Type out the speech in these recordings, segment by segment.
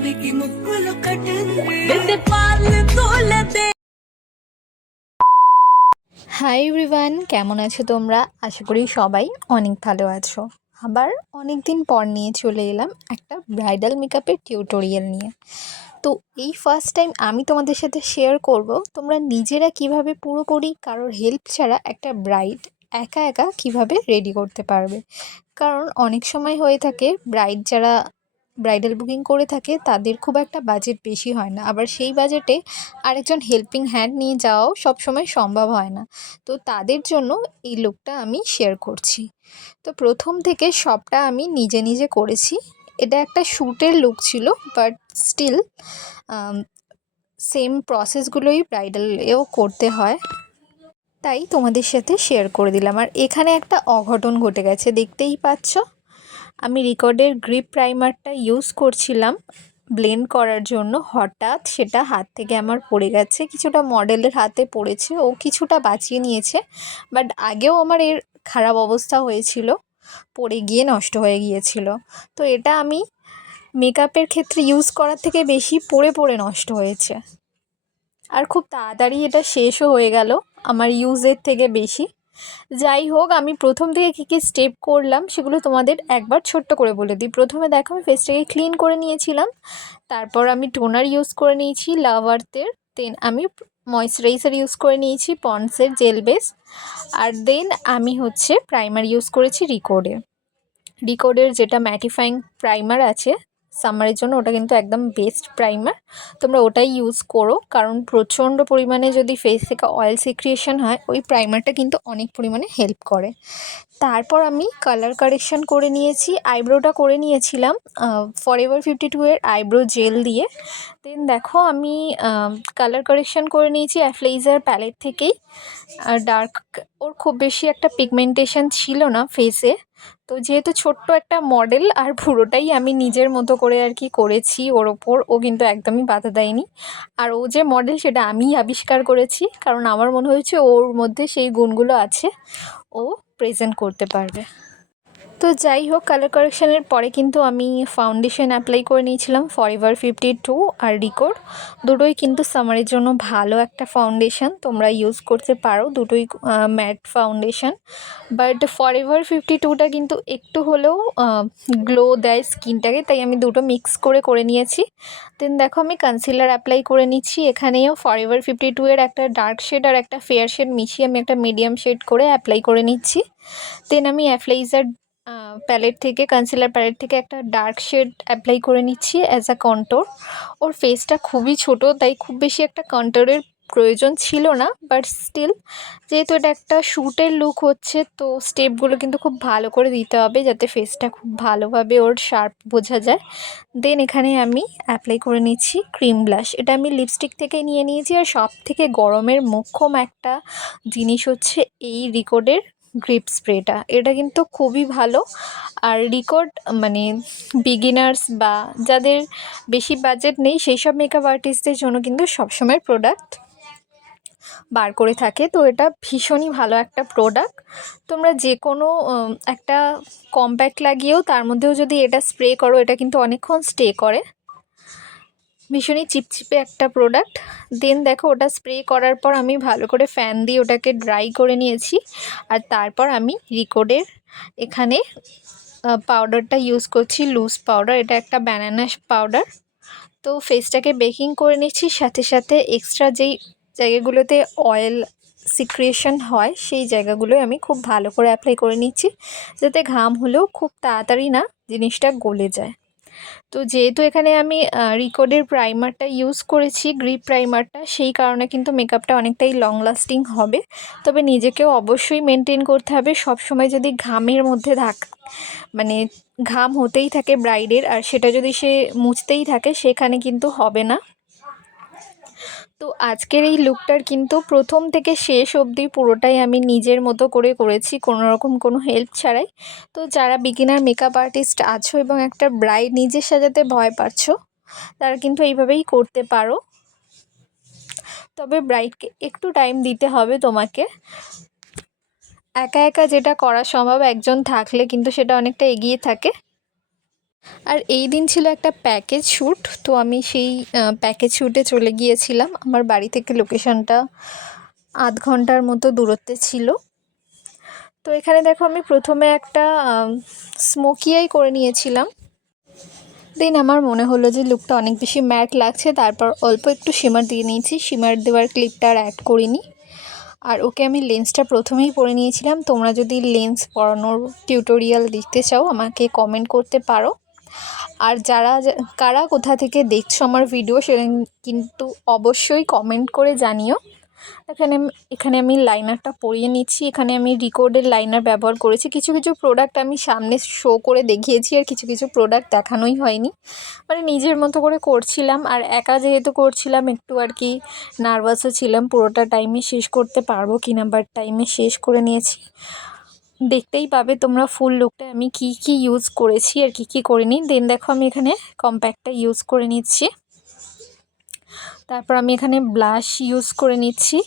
ఆవికి ముక్కులు కట్టింది పాలు తోలతే। হাই এভরিওয়ান, কেমন আছো তোমরা? আশা করি সবাই অনেক ভালো আছো। আবার অনেক দিন পর নিয়ে চলে এলাম একটা ব্রাইডাল মেকআপের টিউটোরিয়াল নিয়ে। তো এই ফার্স্ট টাইম আমি তোমাদের সাথে শেয়ার করব তোমরা নিজেরা কিভাবে পুরোপুরি কারোর হেল্প ছাড়া একটা ব্রাইড একা একা কিভাবে রেডি করতে পারবে। কারণ অনেক সময় হয়ে থাকে ব্রাইড যারা ব্রাইডাল বুকিং করে থাকে তাদের খুব একটা বাজেট বেশি হয় না, আবার সেই বাজেটে আরেকজন হেল্পিং হ্যান্ড নিয়ে যাওয়াও সবসময় সম্ভব হয় না। তো তাদের জন্য এই লুকটা আমি শেয়ার করছি। তো প্রথম থেকে সবটা আমি নিজে নিজে করেছি। এটা একটা শ্যুটের লুক ছিল, বাট স্টিল সেম প্রসেসগুলোই ব্রাইডালেও করতে হয়, তাই তোমাদের সাথে শেয়ার করে দিলাম। আর এখানে একটা অঘটন ঘটে গেছে, দেখতেই পাচ্ছ। আমি রিকর্ডের গ্রিপ প্রাইমারটা ইউজ করছিলাম ব্লেন্ড করার জন্য, হঠাৎ সেটা হাত থেকে আমার পড়ে গেছে। কিছুটা মডেলের হাতে পড়েছে, ও কিছুটা বাঁচিয়ে নিয়েছে, বাট আগেও আমার এর খারাপ অবস্থা হয়েছিল, পড়ে গিয়ে নষ্ট হয়ে গিয়েছিল। তো এটা আমি মেকআপের ক্ষেত্রে ইউজ করার থেকে বেশি পড়ে পড়ে নষ্ট হয়েছে, আর খুব তাড়াতাড়ি এটা শেষও হয়ে গেল আমার ইউজের থেকে বেশি। যাই হোক, আমি প্রথম থেকে কী কী স্টেপ করলাম সেগুলো তোমাদের একবার ছোট্ট করে বলে দিই। প্রথমে দেখো, আমি ফেসটাকে ক্লিন করে নিয়েছিলাম, তারপর আমি টোনার ইউজ করে নিয়েছি লাভ আর্থের, দেন আমি ময়শ্চারাইজার ইউজ করে নিয়েছি পন্ডসের জেল বেস, আর দেন আমি প্রাইমার ইউজ করেছি রিকোডের যেটা ম্যাটিফাইং প্রাইমার আছে সামারের জন্য, ওটা কিন্তু একদম বেস্ট প্রাইমার। তোমরা ওটাই ইউজ করো, কারণ প্রচণ্ড পরিমাণে যদি ফেস থেকে অয়েল সিক্রিয়েশন হয় ওই প্রাইমারটা কিন্তু অনেক পরিমাণে হেল্প করে। তারপর আমি কালার কারেকশান করে নিয়েছি, আইব্রোটা করে নিয়েছিলাম ফরএভার 52 এর আইব্রো জেল দিয়ে। দেন দেখো, আমি কালার কারেকশান করে নিয়েছি অ্যাফ্লেইজার প্যালেট থেকেই। ডার্ক, ওর খুব বেশি একটা পিগমেন্টেশন ছিল না ফেসে, তো যেহেতু ছোট্ট একটা মডেল আর পুরোটাই আমি নিজের মতো করে আর কি করেছি ওর ওপর, ও কিন্তু একদমই বাধা দেয়নি। আর ও যে মডেল সেটা আমিই আবিষ্কার করেছি, কারণ আমার মনে হয়েছে ওর মধ্যে সেই গুণগুলো আছে, ও প্রেজেন্ট করতে পারবে। তো যাই হোক, কালার কারেকশানের পরে কিন্তু আমি ফাউন্ডেশন অ্যাপ্লাই করে নিয়েছিলাম ফরএভার 52 আর রিকোড। দুটোই কিন্তু সামারের জন্য ভালো একটা ফাউন্ডেশন, তোমরা ইউজ করতে পারো, দুটোই ম্যাট ফাউন্ডেশন। বাট ফরএভার 52টা কিন্তু একটু হলেও গ্লো দেয় স্কিনটাকে, তাই আমি দুটো মিক্স করে নিয়েছি। দেন দেখো, আমি কনসিলার অ্যাপ্লাই করে নিচ্ছি। এখানেও ফরএভার 52 এর একটা ডার্ক শেড আর একটা ফেয়ার শেড মিশিয়ে আমি একটা মিডিয়াম শেড করে অ্যাপ্লাই করে নিচ্ছি। দেন আমি অ্যাফ্লেইজার কনসিলার প্যালেট থেকে একটা ডার্ক শেড অ্যাপ্লাই করে নিচ্ছি অ্যাজ আ কন্ট্যুর। ওর ফেসটা খুবই ছোট, তাই খুব বেশি একটা কন্ট্যুরের প্রয়োজন ছিল না, বাট স্টিল যেহেতু এটা একটা শ্যুটের লুক হচ্ছে, তো স্টেপগুলো কিন্তু খুব ভালো করে দিতে হবে যাতে ফেসটা খুব ভালোভাবে ওর শার্প বোঝা যায়। দেন এখানে আমি অ্যাপ্লাই করে নিচ্ছি ক্রিম ব্লাশ, এটা আমি লিপস্টিক থেকে নিয়ে নিয়েছি। আর সব থেকে গরমের মোক্ষম একটা জিনিস হচ্ছে এই রিকোডের গ্রিপ স্প্রেটা, এটা কিন্তু খুবই ভালো। আর রিকোড মানে বিগিনার্স বা যাদের বেশি বাজেট নেই সেই সব মেকআপ আর্টিস্টদের জন্য কিন্তু সবসময় প্রোডাক্ট বার করে থাকে, তো এটা ভীষণই ভালো একটা প্রোডাক্ট। তোমরা যে কোনো একটা কম্প্যাক্ট লাগিয়েও তার মধ্যেও যদি এটা স্প্রে করো, এটা কিন্তু অনেকক্ষণ স্টে করে, ভীষণই চিপচিপে একটা প্রোডাক্ট। দেন দেখো, ওটা স্প্রে করার পর আমি ভালো করে ফ্যান দিয়ে ওটাকে ড্রাই করে নিয়েছি। আর তারপর আমি রিকোডের এখানে পাউডারটা ইউজ করছি, লুজ পাউডার, এটা একটা ব্যানানা পাউডার। তো ফেসটাকে বেকিং করে নিচ্ছি, সাথে সাথে এক্সট্রা যেই জায়গাগুলোতে অয়েল সিক্রিয়েশন হয় সেই জায়গাগুলোয় আমি খুব ভালো করে অ্যাপ্লাই করে নিচ্ছি, যাতে ঘাম হলেও খুব তাড়াতাড়ি না জিনিসটা গলে যায়। তো যেহেতু এখানে আমি রিকোডের প্রাইমারটা ইউজ করেছি, গ্রিপ প্রাইমারটা, সেই কারণে কিন্তু মেকআপটা অনেকটাই লং লাস্টিং হবে। তবে নিজেকেও অবশ্যই মেনটেন করতে হবে, সবসময় যদি ঘামের মধ্যে মানে ঘাম হতেই থাকে ব্রাইডের, আর সেটা যদি সে মুছতেই থাকে সেখানে কিন্তু হবে না। তো আজকের এই লুকটার কিন্তু প্রথম থেকে শেষ অবধি পুরোটাই আমি নিজের মতো করে করেছি, কোনো রকম কোনো হেল্প ছাড়াই। তো যারা বিগিনার মেকআপ আর্টিস্ট আছো এবং একটা ব্রাইড নিজে সাজাতে ভয় পাচ্ছো, তারা কিন্তু এইভাবেই করতে পারো। তবে ব্রাইডকে একটু টাইম দিতে হবে তোমাকে, একা একা যেটা করা সম্ভব একজন থাকলে কিন্তু সেটা অনেকটা এগিয়ে থাকে। আর এই দিন ছিল একটা প্যাকেজ শ্যুট, তো আমি সেই প্যাকেজ শ্যুটে চলে গিয়েছিলাম। আমার বাড়ি থেকে লোকেশনটা আধ ঘন্টার মতো দূরত্বে ছিল। তো এখানে দেখো আমি প্রথমে একটা স্মোকি আই করে নিয়েছিলাম। দেন আমার মনে হলো যে লুকটা অনেক বেশি ম্যাট লাগছে, তারপর অল্প একটু শিমার দিয়ে নিয়েছি। শিমার দেওয়ার ক্লিপটা আর অ্যাড করিনি। আর ওকে আমি লেন্সটা প্রথমেই পরে নিয়েছিলাম। তোমরা যদি লেন্স পরানোর টিউটোরিয়াল দেখতে চাও আমাকে কমেন্ট করতে পারো। আর কারা কোথা থেকে দেখছো আমার ভিডিও সেটা কিন্তু অবশ্যই কমেন্ট করে জানিও। এখানে আমি লাইনারটা পরিয়ে নিচ্ছি। এখানে আমি রিকোডের লাইনার ব্যবহার করেছি। কিছু কিছু প্রোডাক্ট আমি সামনে শো করে দেখিয়েছি, আর কিছু কিছু প্রোডাক্ট দেখানোই হয়নি। মানে নিজের মতো করে করছিলাম, আর একা যেহেতু করছিলাম একটু আর কি নার্ভাসও ছিলাম পুরোটা টাইমে শেষ করতে পারবো কি না, বাট টাইমে শেষ করে নিয়েছি। দেখতেই পাবে তোমরা ফুল লুকটা আমি কি কি ইউজ করেছি আর কি কি করিনি। দেন দেখো আমি এখানে কম্প্যাক্টটা ইউজ করে নিচ্ছি। তারপর আমি এখানে ব্লাশ ইউজ করে নিচ্ছি।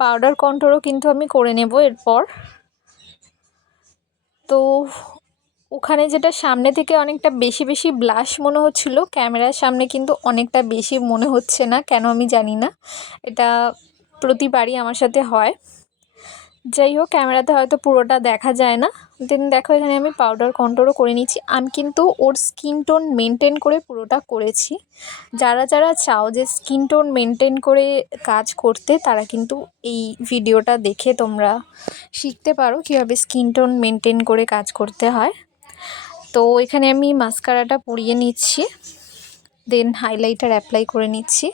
পাউডার কন্ট্রোলও কিন্তু আমি করে নেব এরপর। তো ওখানে যেটা সামনে থেকে অনেকটা বেশি বেশি ব্লাশ মনে হচ্ছিল, ক্যামেরার সামনে কিন্তু অনেকটা বেশি মনে হচ্ছে না, কেন আমি জানি না। এটা প্রতিবারই আমার সাথে হয়। যাই হোক, ক্যামেরাতে হয়তো পুরোটা দেখা যায় না। দেন দেখো এখানে আমি পাউডার কন্ট্রোলও করে নিচ্ছি। আমি কিন্তু ওর স্কিন টোন মেনটেন করে পুরোটা করেছি। যারা যারা চাও যে স্কিন টোন মেনটেন করে কাজ করতে, তারা কিন্তু এই ভিডিওটা দেখে তোমরা শিখতে পারো কীভাবে স্কিন টোন মেনটেন করে কাজ করতে হয়। তো এখানে আমি মাস্কারাটা পরিয়ে নিচ্ছি। দেন হাইলাইটার অ্যাপ্লাই করে নিচ্ছি।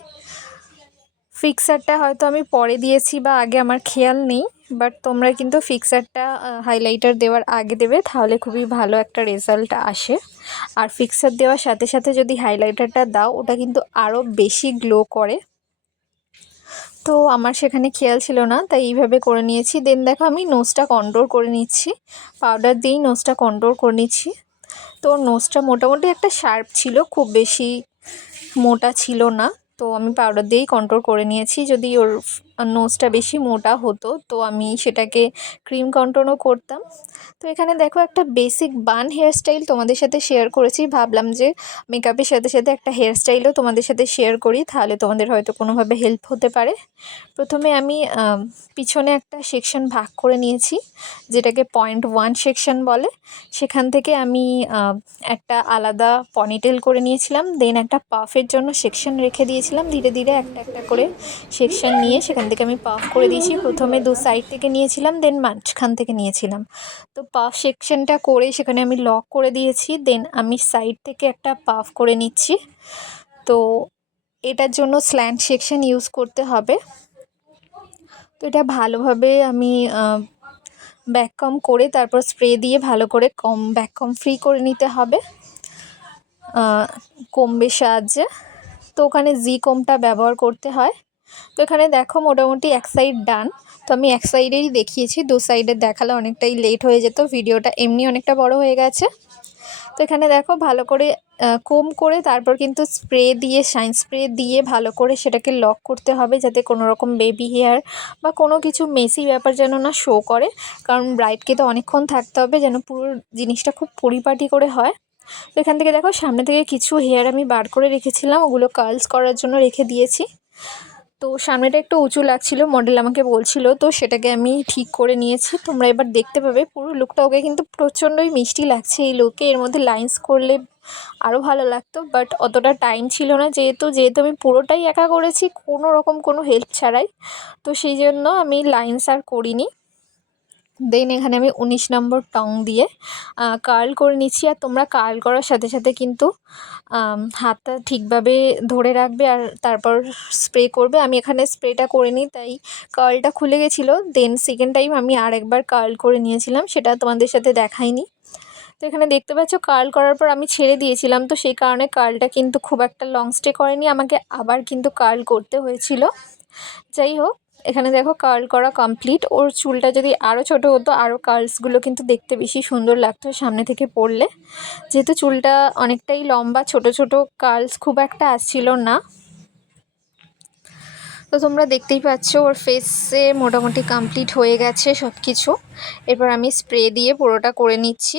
ফিক্সারটা হয়তো আমি পরে দিয়েছি বা আগে, আমার খেয়াল নেই, বাট তোমরা কিন্তু ফিক্সারটা হাইলাইটার দেওয়ার আগে দেবে, তাহলে খুবই ভালো একটা রেজাল্ট আসে। আর ফিক্সার দেওয়ার সাথে সাথে যদি হাইলাইটারটা দাও, ওটা কিন্তু আরও বেশি গ্লো করে। তো আমার সেখানে খেয়াল ছিল না, তাই এইভাবে করে নিয়েছি। দেন দেখো আমি নোজটা কন্ট্রোল করে নিচ্ছি। পাউডার দিয়েই নোজটা কন্ট্রোল করে নিচ্ছি। তো নোজটা মোটামুটি একটা শার্প ছিল, খুব বেশি মোটা ছিল না। তো আমি পাউডার দিয়েই কন্ট্রোল করে নিয়েছি। যদি ওর নোজটা বেশি মোটা হতো তো আমি সেটাকে ক্রিম কন্ট্রোলও করতাম। তো এখানে দেখো একটা বেসিক বান হেয়ারস্টাইল তোমাদের সাথে শেয়ার করেছি। ভাবলাম যে মেকআপের সাথে সাথে একটা হেয়ারস্টাইলও তোমাদের সাথে শেয়ার করি, তাহলে তোমাদের হয়তো কোনোভাবে হেল্প হতে পারে। প্রথমে আমি পিছনে একটা সেকশন ভাগ করে নিয়েছি, যেটাকে 0.1 সেকশন বলে। সেখান থেকে আমি একটা আলাদা পনিটেল করে নিয়েছিলাম। দেন একটা পাফের জন্য সেকশন রেখে দিয়েছিলাম। ধীরে ধীরে একটা একটা করে সেকশন নিয়ে সেখান থেকে আমি পাফ করে দিয়েছি। প্রথমে দু সাইড থেকে নিয়েছিলাম, দেন মাঝখান থেকে নিয়েছিলাম। তো পাফ সেকশনটা করে সেখানে আমি লক করে দিয়েছি। দেন আমি সাইড থেকে একটা পাফ করে নিচ্ছি। তো এটার জন্য স্ল্যান্ট সেকশন ইউজ করতে হবে। তো এটা ভালোভাবে আমি ব্যাককম করে তারপর স্প্রে দিয়ে ভালো করে ব্যাককম ফ্রি করে নিতে হবে কম্বের সাহায্যে। তো ওখানে জি কমটা ব্যবহার করতে হয়। তো এখানে দেখো মোটামুটি এক সাইড ডান। তো আমি এক সাইডেরই দেখিয়েছি, দু সাইডের দেখালে অনেকটাই লেট হয়ে যেত, ভিডিওটা এমনি অনেকটা বড় হয়ে গেছে। তো এখানে দেখো ভালো করে কোম করে তারপর কিন্তু স্প্রে দিয়ে, শাইন স্প্রে দিয়ে ভালো করে সেটাকে লক করতে হবে, যাতে কোনো রকম বেবি হেয়ার বা কোনো কিছু মেসি ব্যাপার যেন না শো করে। কারণ ব্রাইডকে তো অনেকক্ষণ থাকতে হবে, যেন পুরো জিনিসটা খুব পরিপাটি করে হয়। তো এখান থেকে দেখো সামনে থেকে কিছু হেয়ার আমি বার করে রেখেছিলাম, ওগুলো কার্লস করার জন্য রেখে দিয়েছি। তো সামনেটা একটু উঁচু লাগছিল, মডেল আমাকে বলছিল, তো সেটাকে আমি ঠিক করে নিয়েছি। তোমরা এবার দেখতে পাবে পুরো লুকটা। ওকে কিন্তু প্রচণ্ডই মিষ্টি লাগছে এই লুকে। এর মধ্যে লাইন্স করলে আরও ভালো লাগতো, বাট অতটা টাইম ছিল না, যেহেতু আমি পুরোটাই একা করেছি কোনো রকম কোনো হেল্প ছাড়াই। তো সেই জন্য আমি লাইন্স আর করিনি। দেন এখানে আমি 19 নম্বর টং দিয়ে কার্ল করে নিচ্ছি। আর তোমরা কার্ল করার সাথে সাথে কিন্তু হাতটা ঠিকভাবে ধরে রাখবে আর তারপর স্প্রে করবে। আমি এখানে স্প্রেটা করে নিই, তাই কার্লটা খুলে গেছিলো। দেন সেকেন্ড টাইম আমি আরেকবার কার্ল করে নিয়েছিলাম, সেটা তোমাদের সাথে দেখাইনি। তো এখানে দেখতে পাচ্ছ কার্ল করার পর আমি ছেড়ে দিয়েছিলাম, তো সেই কারণে কার্লটা কিন্তু খুব একটা লং স্টে করেনি, আমাকে আবার কিন্তু কার্ল করতে হয়েছিল। যাই হোক, এখানে দেখো কার্ল করা কমপ্লিট। ওর চুলটা যদি আরও ছোটো হতো, আরও কার্লসগুলো কিন্তু দেখতে বেশি সুন্দর লাগতো সামনে থেকে পরলে। যেহেতু চুলটা অনেকটাই লম্বা, ছোট ছোট কার্লস খুব একটা আসছিল না। তো তোমরা দেখতেই পাচ্ছ ওর ফেসে মোটামুটি কমপ্লিট হয়ে গেছে সব কিছু। এরপর আমি স্প্রে দিয়ে পুরোটা করে নিচ্ছি।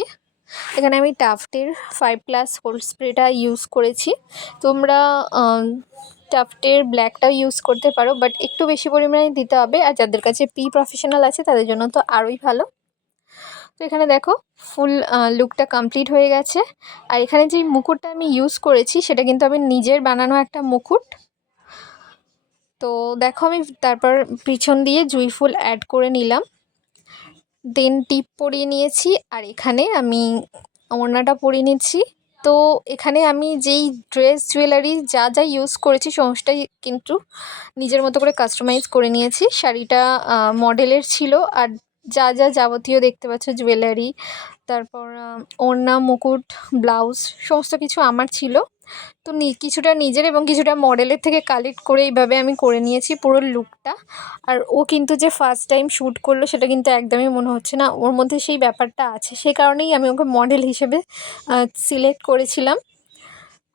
এখানে আমি টাফটের 5+ হোল্ড স্প্রেটা ইউজ করেছি। তোমরা টাফটের ব্ল্যাকটাও ইউজ করতে পারো, বাট একটু বেশি পরিমাণে দিতে হবে, আর যাদের কাছে প্রফেশনাল আছে তাদের জন্য তো আরোই ভালো। তো এখানে দেখো ফুল লুকটা কমপ্লিট হয়ে গেছে। আর এখানে যে মুকুটটা আমি ইউজ করেছি সেটা কিন্তু আমি নিজের বানানো একটা মুকুট। তো দেখো আমি তারপর পিছন দিয়ে জুঁই ফুল অ্যাড করে নিলাম, দেন টিপ পরিয়ে নিয়েছি, আর এখানে আমি ওড়নাটা পরিয়ে নিচ্ছি। তো এখানে আমি যেই ড্রেস জুয়েলারি যা যা ইউজ করেছি সমস্তটাই কিন্তু নিজের মতো করে কাস্টমাইজ করে নিয়েছি। শাড়িটা মডেলের ছিল, আর যা যা যাবতীয় দেখতে পাচ্ছ জুয়েলারি, তারপর ওড়না, মুকুট, ব্লাউজ সমস্ত কিছু আমার ছিল। তো কিছুটা নিজের এবং কিছুটা মডেলের থেকে কালেক্ট করে এইভাবে আমি করে নিয়েছি পুরো লুকটা। আর ও কিন্তু যে ফার্স্ট টাইম শ্যুট করলো সেটা কিন্তু একদমই মনে হচ্ছে না, ওর মধ্যে সেই ব্যাপারটা আছে, সেই কারণেই আমি ওকে মডেল হিসেবে সিলেক্ট করেছিলাম।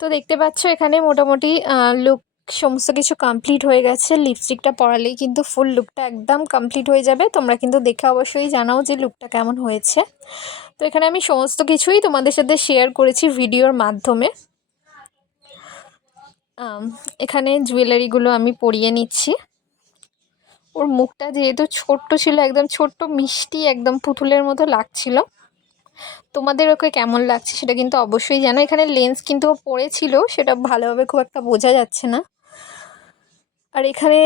তো দেখতে পাচ্ছ এখানে মোটামুটি লুক সমস্ত কিছু কমপ্লিট হয়ে গেছে। লিপস্টিকটা পরালেই কিন্তু ফুল লুকটা একদম কমপ্লিট হয়ে যাবে। তোমরা কিন্তু দেখে অবশ্যই জানাও যে লুকটা কেমন হয়েছে। তো এখানে আমি সমস্ত কিছুই তোমাদের সাথে শেয়ার করেছি ভিডিওর মাধ্যমে। এখানে জুয়েলারিগুলো আমি পরিয়ে নিচ্ছি। ওর মুখটা যেহেতু ছোট্ট ছিল, একদম ছোট্ট মিষ্টি একদম পুতুলের মতো লাগছিল। তোমাদের ওকে কেমন লাগছে সেটা কিন্তু অবশ্যই জানো। এখানে লেন্স কিন্তু ও পরেছিল, সেটা ভালোভাবে খুব একটা বোঝা যাচ্ছে না। আর এখানে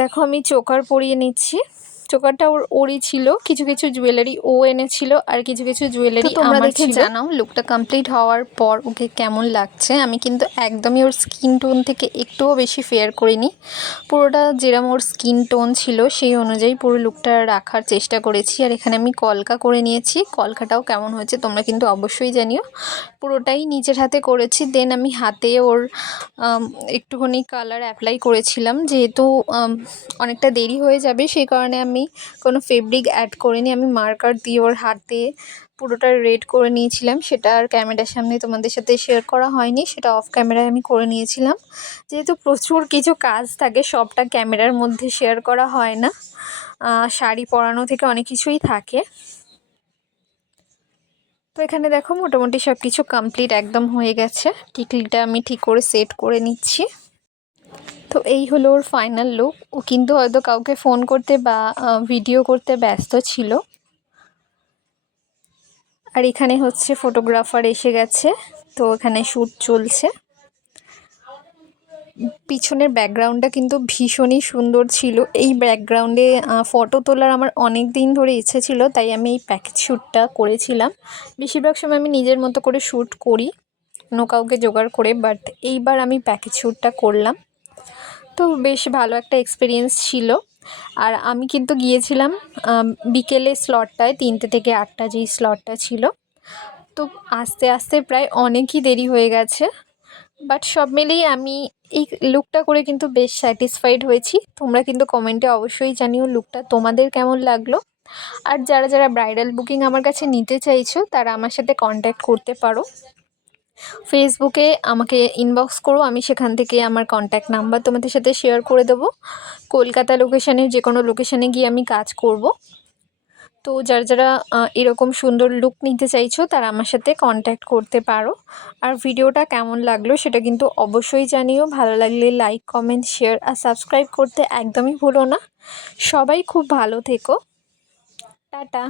দেখো আমি চোকার পরিয়ে নিচ্ছি। চোকারটা ওরই ছিল, কিছু কিছু জুয়েলারি ও এনেছিল আর কিছু কিছু জুয়েলারি তোমরা দেখে জানাও লুকটা কমপ্লিট হওয়ার পর ওকে কেমন লাগছে। আমি কিন্তু একদমই ওর স্কিন টোন থেকে একটুও বেশি ফেয়ার করিনি, পুরোটা যেরকম ওর স্কিন টোন ছিল সেই অনুযায়ী পুরো লুকটা রাখার চেষ্টা করেছি। আর এখানে আমি কলকা করে নিয়েছি, কলকাটাও কেমন হয়েছে তোমরা কিন্তু অবশ্যই জানিও। পুরোটাই নিজের হাতে করেছি। দেন আমি হাতে ওর একটুখানি কালার অ্যাপ্লাই করেছিলাম, যেহেতু অনেকটা দেরি হয়ে যাবে সেই কারণে আমি কোনো ফেব্রিক অ্যাড করিনি। আমি মার্কার দিয়ে ওর হাতে পুরোটা রেড করে নিয়েছিলাম, সেটা আর ক্যামেরার সামনে তোমাদের সাথে শেয়ার করা হয়নি, সেটা অফ ক্যামেরায় আমি করে নিয়েছিলাম। যেহেতু প্রচুর কিছু কাজ থাকে, সবটা ক্যামেরার মধ্যে শেয়ার করা হয় না, শাড়ি পরানো থেকে অনেক কিছুই থাকে। তো এখানে দেখো মোটামুটি সব কিছু কমপ্লিট একদম হয়ে গেছে। টিকলিটা আমি ঠিক করে সেট করে নিচ্ছি। তো এই হলো ওর ফাইনাল লুক। ও কিন্তু হয়তো কাউকে ফোন করতে বা ভিডিও করতে ব্যস্ত ছিল। আর এখানে হচ্ছে ফটোগ্রাফার এসে গেছে, তো এখানে শ্যুট চলছে। পিছনের ব্যাকগ্রাউন্ডটা কিন্তু ভীষণই সুন্দর ছিল। এই ব্যাকগ্রাউন্ডে ফটো তোলার আমার অনেক দিন ধরে ইচ্ছে ছিল, তাই আমি এই প্যাকেজ শ্যুটটা করেছিলাম। বেশিরভাগ সময় আমি নিজের মতো করে শ্যুট করি, অন্য কাউকে জোগাড় করে, বাট এইবার আমি প্যাকেজ শ্যুটটা করলাম। তো বেশ ভালো একটা এক্সপিরিয়েন্স ছিল। আর আমি কিন্তু গিয়েছিলাম বিকেলে স্লটটায়, 3টে থেকে 8টা যেই স্লটটা ছিল। তো আস্তে আস্তে প্রায় অনেকই দেরি হয়ে গেছে, বাট সব মিলিয়ে আমি এই লুকটা করে কিন্তু বেশ স্যাটিসফাইড হয়েছি। তোমরা কিন্তু কমেন্টে অবশ্যই জানিও লুকটা তোমাদের কেমন লাগলো। আর যারা যারা ব্রাইডাল বুকিং আমার কাছে নিতে চাইছো তারা আমার সাথে কন্ট্যাক্ট করতে পারো। ফেসবুকে আমাকে ইনবক্স করো, আমি সেখান থেকে আমার কন্ট্যাক্ট নাম্বার তোমাদের সাথে শেয়ার করে দেবো। কলকাতা লোকেশানে যে কোনো লোকেশানে গিয়ে আমি কাজ করব। তো যারা যারা এরকম সুন্দর লুক নিতে চাইছো তারা আমার সাথে কন্ট্যাক্ট করতে পারো। আর ভিডিওটা কেমন লাগলো সেটা কিন্তু অবশ্যই জানিও। ভালো লাগলে লাইক, কমেন্ট, শেয়ার আর সাবস্ক্রাইব করতে একদমই ভুলো না। সবাই খুব ভালো থেকো। টাটা।